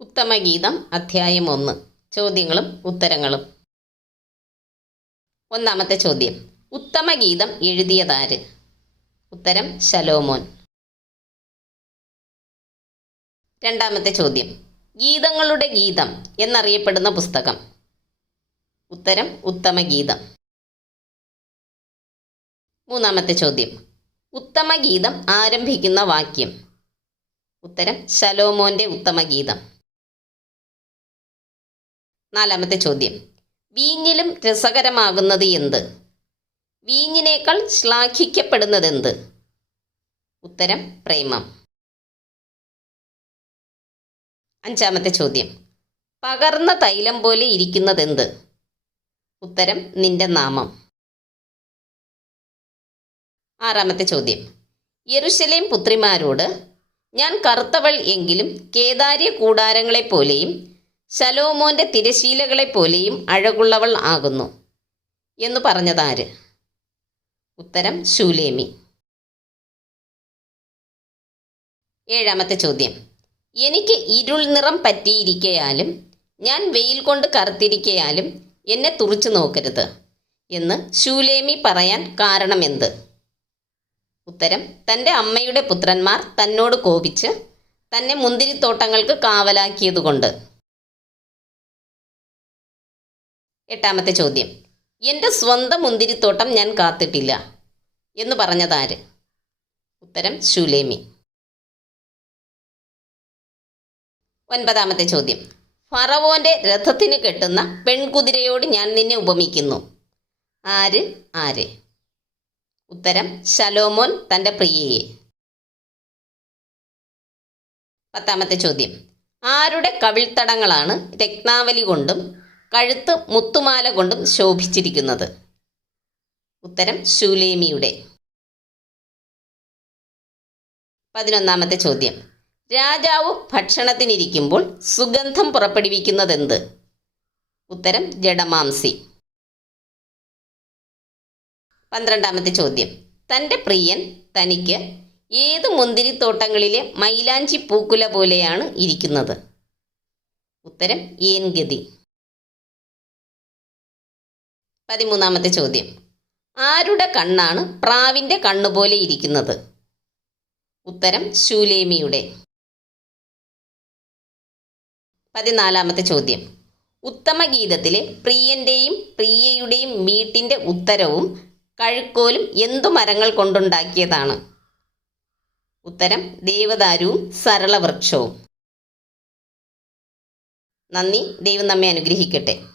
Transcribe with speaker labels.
Speaker 1: ഉത്തമഗീതം അധ്യായം ഒന്ന്. ചോദ്യങ്ങളും ഉത്തരങ്ങളും. ഒന്നാമത്തെ ചോദ്യം. ഉത്തമഗീതം എഴുതിയതാര്? ഉത്തരം ശലോമോൻ. രണ്ടാമത്തെ ചോദ്യം. ഗീതങ്ങളുടെ ഗീതം എന്നറിയപ്പെടുന്ന പുസ്തകം. ഉത്തരം ഉത്തമഗീതം. മൂന്നാമത്തെ ചോദ്യം. ഉത്തമഗീതം ആരംഭിക്കുന്ന വാക്യം. ഉത്തരം ശലോമോന്റെ ഉത്തമഗീതം. നാലാമത്തെ ചോദ്യം. വീഞ്ഞിലും രസകരമാകുന്നത് എന്ത്? വീഞ്ഞിനേക്കാൾ ശ്ലാഘിക്കപ്പെടുന്നതെന്ത്? ഉത്തരം പ്രേമം. അഞ്ചാമത്തെ ചോദ്യം. പകർന്ന തൈലം പോലെ ഇരിക്കുന്നതെന്ത്? ഉത്തരം നിന്റെ നാമം. ആറാമത്തെ ചോദ്യം. യെരുശലേം പുത്രിമാരോട് ഞാൻ കറുത്തവൾ എങ്കിലും കേദാര്യ കൂടാരങ്ങളെപ്പോലെയും ശലോമോന്റെ തിരശീലകളെപ്പോലെയും അഴകുള്ളവൾ ആകുന്നു. എന്ന് പറഞ്ഞതാര്? ഉത്തരം ശൂലേമി. ഏഴാമത്തെ ചോദ്യം. എനിക്ക് ഇരുൾ നിറം പറ്റിയിരിക്കയാലും ഞാൻ വെയിൽ കൊണ്ട് കറുത്തിരിക്കയാലും എന്നെ തുറിച്ചു നോക്കരുത് എന്ന് ശൂലേമി പറയാൻ കാരണം എന്ത് ഉത്തരം തന്റെ അമ്മയുടെ പുത്രന്മാർ തന്നോട് കോപിച്ച് തന്നെ മുന്തിരിത്തോട്ടങ്ങൾക്ക് കാവലാക്കിയതുകൊണ്ട്. എട്ടാമത്തെ ചോദ്യം. എന്റെ സ്വന്തം മുന്തിരിത്തോട്ടം ഞാൻ കാത്തിട്ടില്ല എന്ന് പറഞ്ഞതാര് ഉത്തരം ശൂലേമി. ഒൻപതാമത്തെ ചോദ്യം. ഫറവോന്റെ രഥത്തിന് കെട്ടുന്ന പെൺകുതിരയോട് ഞാൻ നിന്നെ ഉപമിക്കുന്നു ആര്? ആര്? ഉത്തരം ശലോമോൻ തന്റെ പ്രിയയെ. പത്താമത്തെ ചോദ്യം. ആരുടെ കവിൾത്തടങ്ങളാണ് രത്നാവലി കൊണ്ടും കഴുത്ത് മുത്തുമാല കൊണ്ടും ശോഭിച്ചിരിക്കുന്നത്. ഉത്തരം ശൂലേമിയുടെ. പതിനൊന്നാമത്തെ ചോദ്യം. രാജാവ് ഭക്ഷണത്തിനിരിക്കുമ്പോൾ സുഗന്ധം പുറപ്പെടുവിക്കുന്നതെന്ത്? ഉത്തരം ജഡമാംസി. പന്ത്രണ്ടാമത്തെ ചോദ്യം. തന്റെ പ്രിയൻ തനിക്ക് ഏത് മുന്തിരിത്തോട്ടങ്ങളിലെ മൈലാഞ്ചി പൂക്കുല പോലെയാണ് ഇരിക്കുന്നത്? ഉത്തരം ഏൻഗതി. പതിമൂന്നാമത്തെ ചോദ്യം. ആരുടെ കണ്ണാണ് പ്രാവിന്റെ കണ്ണുപോലെ ഇരിക്കുന്നത്? ഉത്തരം ശൂലേമിയുടെ. പതിനാലാമത്തെ ചോദ്യം. ഉത്തമഗീതത്തിലെ പ്രിയന്റെയും പ്രിയയുടെയും വീട്ടിന്റെ ഉത്തരവും കഴുക്കോലും എന്തു മരങ്ങൾ കൊണ്ടുണ്ടാക്കിയതാണ്? ഉത്തരം ദേവദാരുവും സരളവൃക്ഷവും. നന്ദി. ദൈവം നമ്മെ അനുഗ്രഹിക്കട്ടെ.